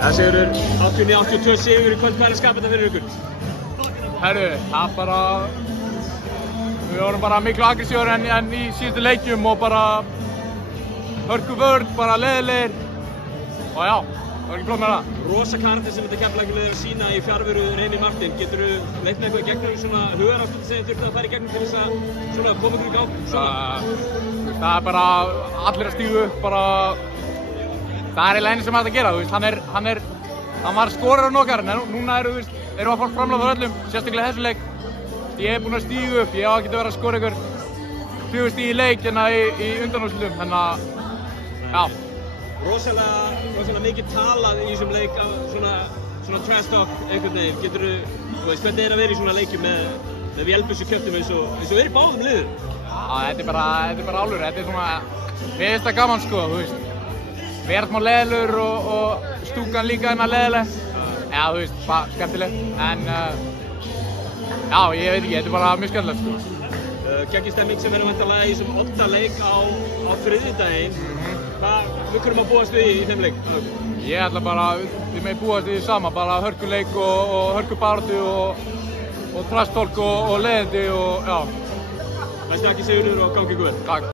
Það Sigurður, 89-82 sigur í kvöld, hvað skapað þetta fyrir ykkur? Herru, það bara... Við vorum bara miklu aggressívar en í síðustu leikjum og bara... Hörku vörn, bara leiðilegir. Og já, það var ekki flott með það. Rosa karakter sem þetta Keflavíkurlið er að sýna í fjarveru Reyni Martin. Geturðu leitt með eitthvað í gegnum svona hugarástand sem þið þurftu að fara í gegnum til þess að svona koma ykkur í gang? Það er bara allir að stígu upp, bara... Það er eiginlega einu sem hægt að gera, þú veist, hann var skorarinn okkar, en núna erum við að fá framlag frá öllum, sérstaklega þessu leik. Ég hef búinn að stígu upp, ég á ekki að vera að skora ykkur 4 stíg í leik hérna í undanúrslitum, þannig að, já. Rosalega mikið talað í þessum leik af svona trash talk einhvern veginn. Geturðu, þú veist, hvernig er að vera í svona leikjum með vélbyssu kjöptum eins og er í báðum liðum? Já, þetta er bara álur, þetta er svona, mér finnst það gaman sko, þú veist. Við erum smá leiðilegur og stúkan líka hérna leiðileg. Já, þú veist, bara skemmtileg. En, já, ég veit ekki, þetta er bara mjög skemmtilegt sko. Geggjastemming sem verður væntanlega í þessum 8 leik á þriðjudaginn. Við kunum að búast við í þeim leik? Ég ætla bara, við megum búast við því sama, bara hörkuleik og hörkubaráttu og trash talk og leiðindi og já. Næstu ekki Sigurður og gangi ykkur vel. Takk.